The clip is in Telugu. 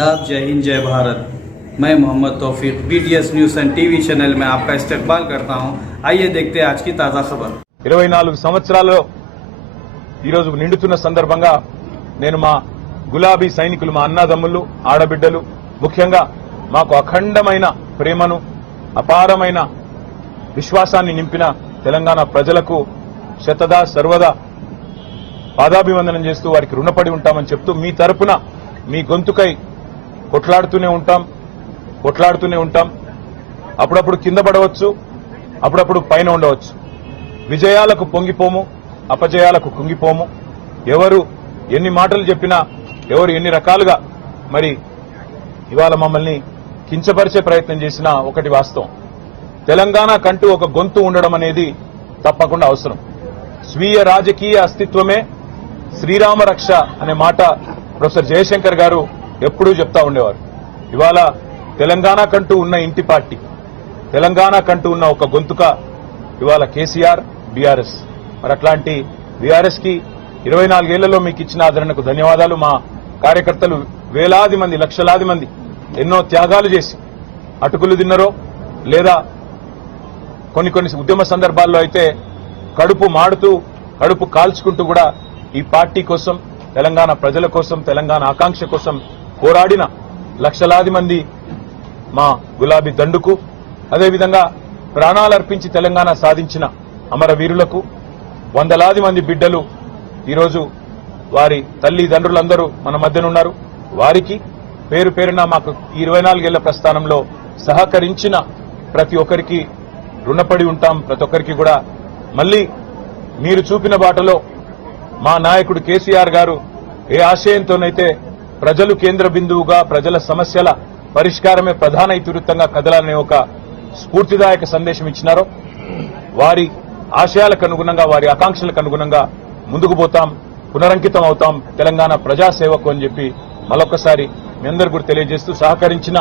आदाब, जय हिंद, जय भारत। मैं मोहम्मद तौफीक BTS news and TV channel में आपका इस्तकबाल करता हूं। आइए देखते हैं आज की ताज़ा खबर। 24 సంవత్సరాలు ఈరోజు నిండుతున్న సందర్భంగా నేను మా గులాబీ సైనికులు, మా అన్నదమ్ములు, ఆడబిడ్డలు, ముఖ్యంగా మాకు అఖండమైన ప్రేమను, అపారమైన విశ్వాసాన్ని నింపిన తెలంగాణ ప్రజలకు శతదా సర్వదా పాదాభివందనం చేస్తూ వారికి రుణపడి ఉంటామని చెప్తూ మీ తరపున మీ గొంతుకై కొట్లాడుతూనే ఉంటాం. అప్పుడప్పుడు కింద పడవచ్చు, అప్పుడప్పుడు పైన ఉండవచ్చు. విజయాలకు పొంగిపోము, అపజయాలకు కుంగిపోము. ఎవరు ఎన్ని మాటలు చెప్పినా, ఎవరు ఎన్ని రకాలుగా మరి ఇవాళ మమ్మల్ని కించపరిచే ప్రయత్నం చేసినా ఒకటి వాస్తవం, తెలంగాణ కంటూ ఒక గొంతు ఉండడం అనేది తప్పకుండా అవసరం. స్వీయ రాజకీయ అస్తిత్వమే శ్రీరామ రక్ష అనే మాట ప్రొఫెసర్ జయశంకర్ గారు ఎప్పుడూ చెప్తా ఉండేవారు. ఇవాళ తెలంగాణ కంటూ ఉన్న ఇంటి పార్టీ, తెలంగాణ కంటూ ఉన్న ఒక గొంతుక ఇవాళ కేసీఆర్, బీఆర్ఎస్. మరి అట్లాంటి బీఆర్ఎస్ కి 24 ఏళ్లలో మీకు ఇచ్చిన ఆదరణకు ధన్యవాదాలు. మా కార్యకర్తలు వేలాది మంది, లక్షలాది మంది ఎన్నో త్యాగాలు చేసి అటుకులు తిన్నరో, లేదా కొన్ని ఉద్యమ సందర్భాల్లో అయితే కడుపు మాడుతూ, కడుపు కాల్చుకుంటూ కూడా ఈ పార్టీ కోసం, తెలంగాణ ప్రజల కోసం, తెలంగాణ ఆకాంక్ష కోసం పోరాడిన లక్షలాది మంది మా గులాబీ దండుకు, అదేవిధంగా ప్రాణాలర్పించి తెలంగాణ సాధించిన అమరవీరులకు, వందలాది మంది బిడ్డలు ఈరోజు వారి తల్లిదండ్రులందరూ మన మధ్యనున్నారు. వారికి పేరు పేరున మాకు 24 ఏళ్ల ప్రస్థానంలో సహకరించిన ప్రతి ఒక్కరికి రుణపడి ఉంటాం. ప్రతి ఒక్కరికి కూడా మళ్లీ మీరు చూపిన బాటలో మా నాయకుడు కేసీఆర్ గారు ఏ ఆశయంతోనైతే ప్రజలు కేంద్ర బిందువుగా, ప్రజల సమస్యల పరిష్కారమే ప్రధాన ఇతివృత్తంగా కదలాలనే ఒక స్ఫూర్తిదాయక సందేశం ఇచ్చినారో, వారి ఆశయాలకు అనుగుణంగా, వారి ఆకాంక్షలకు అనుగుణంగా ముందుకు పోతాం, పునరంకితం అవుతాం తెలంగాణ ప్రజాసేవకు అని చెప్పి మరొకసారి మీ అందరికీ తెలియజేస్తూ సహకరించిన